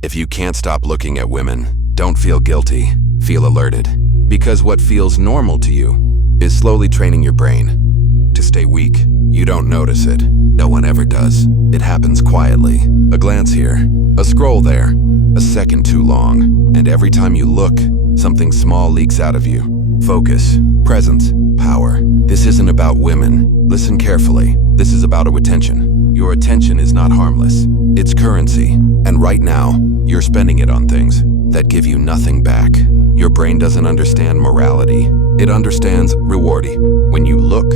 If you can't stop looking at women, don't feel guilty, feel alerted. Because what feels normal to you is slowly training your brain to stay weak. You don't notice it. No one ever does. It happens quietly. A glance here, a scroll there, a second too long. And every time you look, something small leaks out of you. Focus, presence, power. This isn't about women. Listen carefully. This is about attention. Your attention is not harmless. It's currency. And right now, you're spending it on things that give you nothing back. Your brain doesn't understand morality. It understands reward. When you look,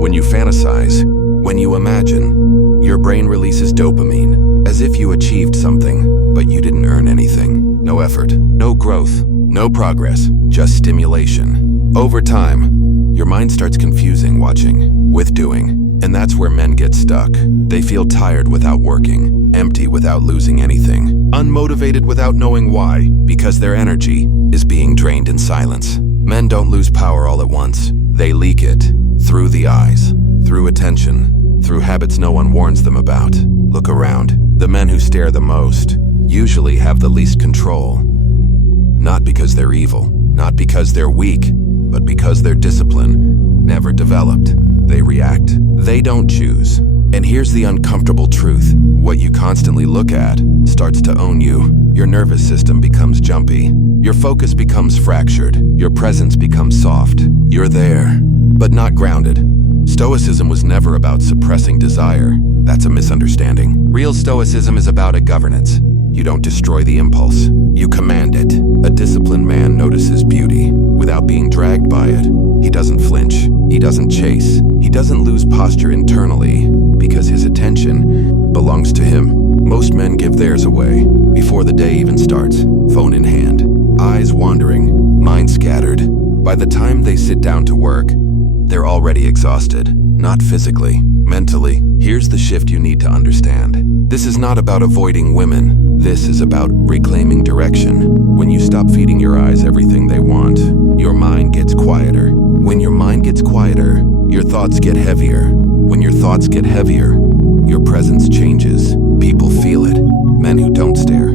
when you fantasize, when you imagine, your brain releases dopamine, as if you achieved something, but you didn't earn anything. No effort, no growth, no progress, just stimulation. Over time, your mind starts confusing watching with doing. And that's where men get stuck. They feel tired without working, empty without losing anything, unmotivated without knowing why, because their energy is being drained in silence. Men don't lose power all at once. They leak it through the eyes, through attention, through habits no one warns them about. Look around. The men who stare the most usually have the least control. Not because they're evil, not because they're weak, but because their discipline never developed. They react. They don't choose. And here's the uncomfortable truth. What you constantly look at starts to own you. Your nervous system becomes jumpy. Your focus becomes fractured. Your presence becomes soft. You're there, but not grounded. Stoicism was never about suppressing desire. That's a misunderstanding. Real Stoicism is about a governance. You don't destroy the impulse. You command it. A disciplined man notices beauty without being dragged by it. He doesn't flinch. He doesn't chase. He doesn't lose posture internally because his attention belongs to him. Most men give theirs away before the day even starts. Phone in hand, eyes wandering, mind scattered. By the time they sit down to work, they're already exhausted. Not physically, mentally. Here's the shift you need to understand. This is not about avoiding women. This is about reclaiming direction. When you stop feeding your eyes everything they want, your mind gets quieter. When your mind gets quieter, your thoughts get heavier. When your thoughts get heavier, your presence changes. People feel it. Men who don't stare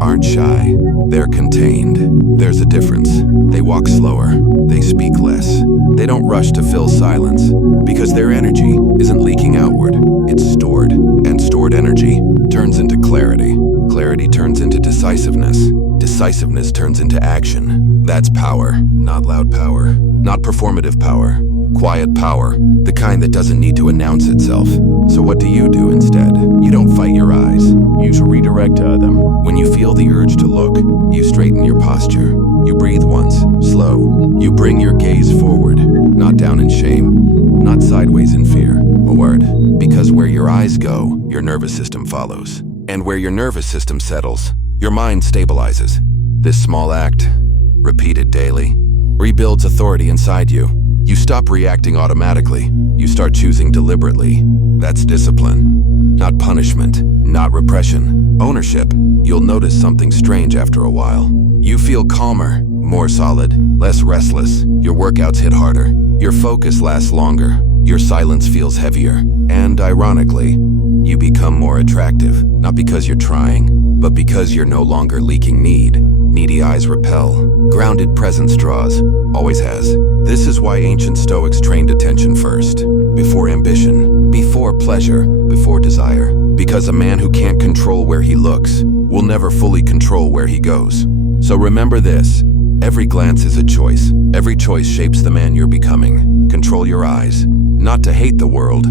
aren't shy. They're contained. There's a difference. They walk slower. They speak less. They don't rush to fill silence because their energy isn't leaking outward. It's stored. And stored energy turns into clarity. Clarity turns into decisiveness. Decisiveness turns into action. That's power, not loud power, not performative power. Quiet power, the kind that doesn't need to announce itself. So what do you do instead? You don't fight your eyes. You redirect them. When you feel the urge to look, you straighten your posture. You breathe once, slow. You bring your gaze forward, not down in shame, not sideways in fear. A word. Because where your eyes go, your nervous system follows. And where your nervous system settles, your mind stabilizes. This small act, repeated daily, rebuilds authority inside you. You stop reacting automatically. You start choosing deliberately. That's discipline, not punishment, not repression. Ownership. You'll notice something strange after a while. You feel calmer, more solid, less restless. Your workouts hit harder. Your focus lasts longer. Your silence feels heavier. And ironically, you become more attractive, not because you're trying, but because you're no longer leaking need. Needy eyes repel. Grounded presence draws. Always has. This is why ancient Stoics trained attention first. Before ambition, before pleasure, before desire. Because a man who can't control where he looks will never fully control where he goes. So remember this. Every glance is a choice. Every choice shapes the man you're becoming. Control your eyes. Not to hate the world,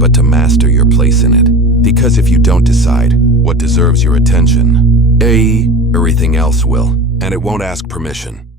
but to master your place in it. Because if you don't decide what deserves your attention, everything else will, and it won't ask permission.